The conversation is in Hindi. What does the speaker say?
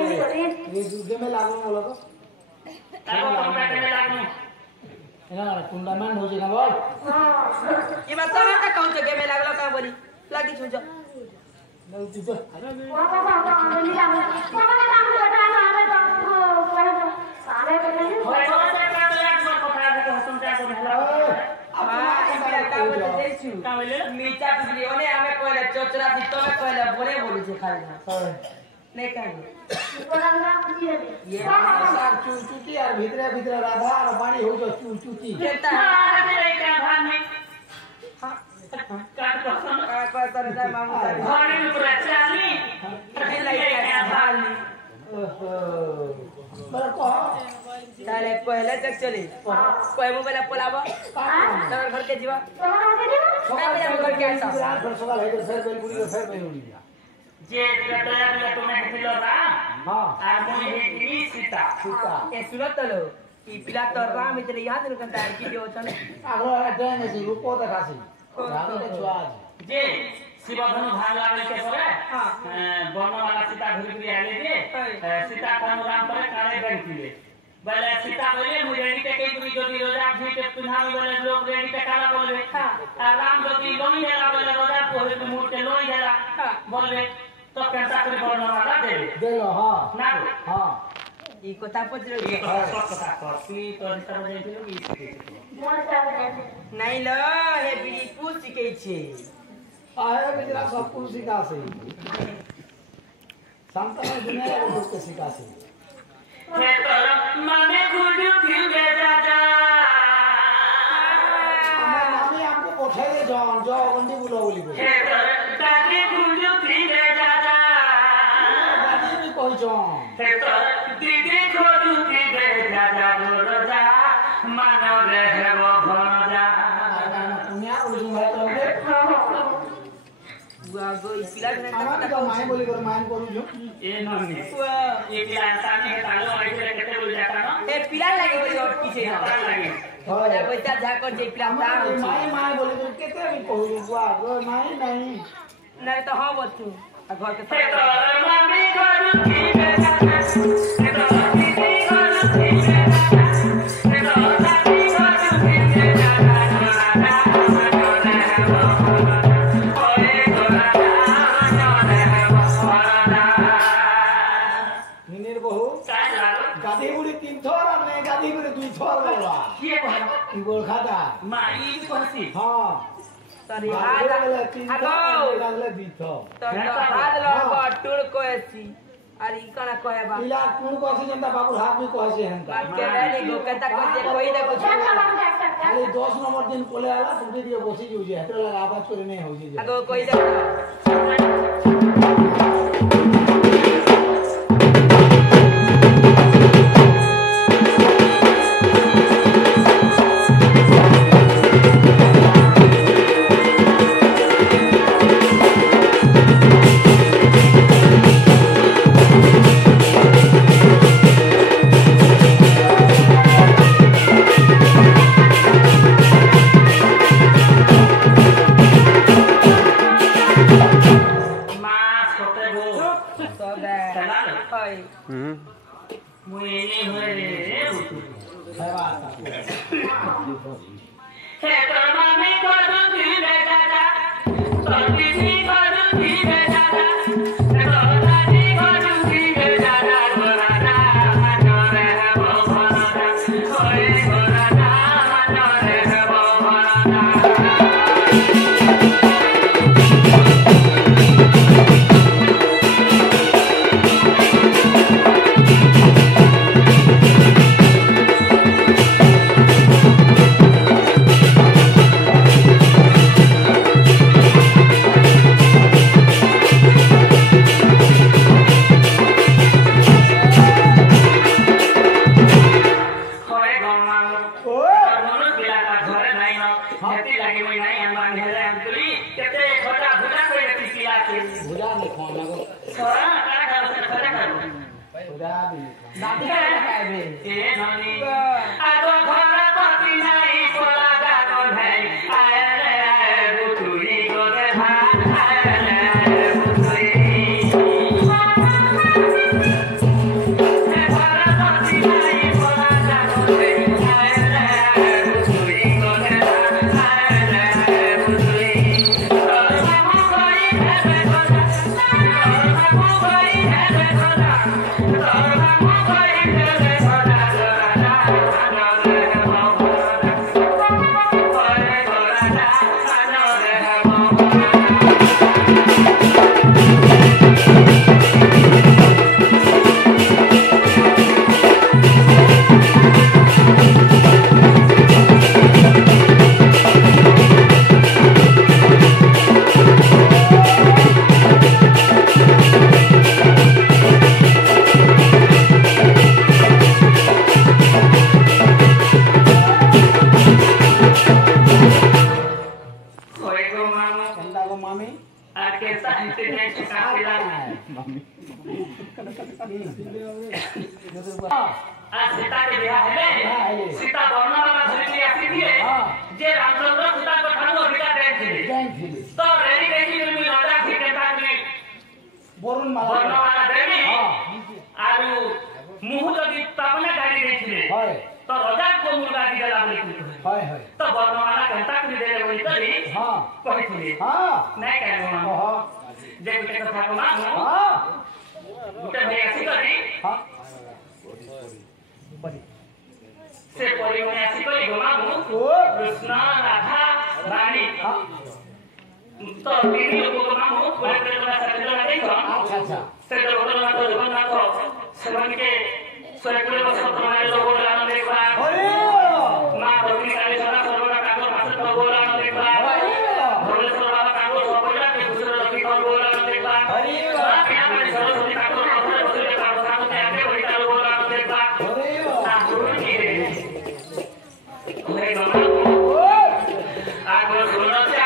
ये जुगे में लागू बोला तो एना टूर्नामेंट हो जाएगा बोल ये मत ना कहूं जगह में लागलो का बोली लागी छुज नहीं तुझे मीठा पिछली ओने हमें कोइला चोचरा दितो में कोइला बोले बोली छे खाली नहीं कहेंगे ये साग चूचूची और भीतरे भीतरे राधा और पानी हो जो चूचूची कहता है क्या भान में काट पसंद का तरह मामू घाड़ी में पूरा चाली ये लाइक क्या भान ओहो पर को ताले पहले तक चली कोई मोबाइल पोलाबो तोर घर के जीवा घर के आसा फिर सवाल है फिर बेलपुरी फिर बेलपुरी जे कतया दिया तुमने हिलो ना हां आ मोई हेनी सीता ए सुनत लो ई पिला तो राम इतने याद न करता है कि जो चले आगो ट्रेन से रुको त खासी राम के छुआज जे शिवधनु भाग लागल के परे हां बन वाला सीता घुरी घुरी आले जे सीता कान राम परे काले गन किले बोले सीता बोले मुझे रेडी पे कई गुरी जोदी रोजा भी के पुन्हा बोले लोग रेडी पे काला बोले हां राम जोदी लोई जाला बोले रोजा पोहे के मुंह के लोई जाला बोले तो कैसा कर बन वाला दे लो हां ना हां ई कोता पत्र ये कथा कॉस्टली तो निस्तर जाइलो की नहीं लो हे बिली पूछ के छे आए बिजरा सब कुछ सिखा से संतन दुनिया को कुछ सिखा से हे तर मने गुडू फिरे राजा हमें नामी आपको पठाए जॉन जो गंदी बुला बोली को हे तर दादी गुडू फिरे राजा दादी भी कोई जॉन हे तर दीदी गुडू फिरे राजा रोजा मानो रे वो भजा पुण्या उजू है तो गो ई पिला ने हमारी तो माय बोली कर मायन करू जो ए ननी ये पिला सामने है तालो आई से कते बोल जाता ना ए पिला लागे बोली और पीछे ना लागे जा बच्चा झाकर जे पिला तार माय माय बोली कर केते भी कहू बुआ गो माय नहीं नहीं तो हां बच्चू आ घर के हे तर मम्मी गुडू फिरे राजा हे तर दीदी गुडू फिरे राजा हे तर दादी गुडू फिरे राजा गादी बुड़ी 3 थोर और मैं गादी बुड़ी 2 थोर बोला ये बोला ई बोल खाता माई कोसी हां सॉरी हाथ आगो लागले 2 थोर तो हाथ लो टुड़ को ऐसी अरे ई कना कहे बा पिला कुण को से जनता बाबू हाथ में कहसे हनका बात के नहीं गो कहता कोई ना कुछ खाली 10 नंबर दिन कोले आला तुमके दिए बसी जो जे हेतरा लगा आवाज करे नहीं हो जे अगो कोई ना आज सीता के बिहार है सीता वर्णन वाला धरी के आसी दिए जे रामचंद्र सीता को ठानो अधिकार देन तो रेडी देखी में राजा थी केता में বরুণ মালা वर्णन वाला देनी आरु मुहू जदी तापने गाड़ी देखिले হয় तो राजा को मुर्गा दी गला बोली হয় হয় तो वर्णन वाला घंटा कर दे बोली तरी हां कहि थी हां नहीं कहलो हां जे के कथा को ना हां उठे भई आसी करी हां से परिमय आसी करी गोमागु ओ कृष्ण राधा रानी तो तीन लोगों को मामू पूरे प्रकार से चल रहा है আচ্ছা আচ্ছা से जो होटल में तो जगन्नाथ समान के स्वयं को सब तुम्हारे लोगों ने लाने देखा আরে मां भक्ति काली सदा सर्वदा ठाकुर भाषण को बोलाने देखा भोले सर्वदा ठाकुर सबला के दूसरे लक्ष्मी को बोलाने देखा अरे क्या माने सरस्वती ठाकुर अपने दूसरे ठाकुर ठाकुर के आगे बैठा लोग बोलाने देखा আরে ठाकुर की रे मैं गमा ও आगो सुनो से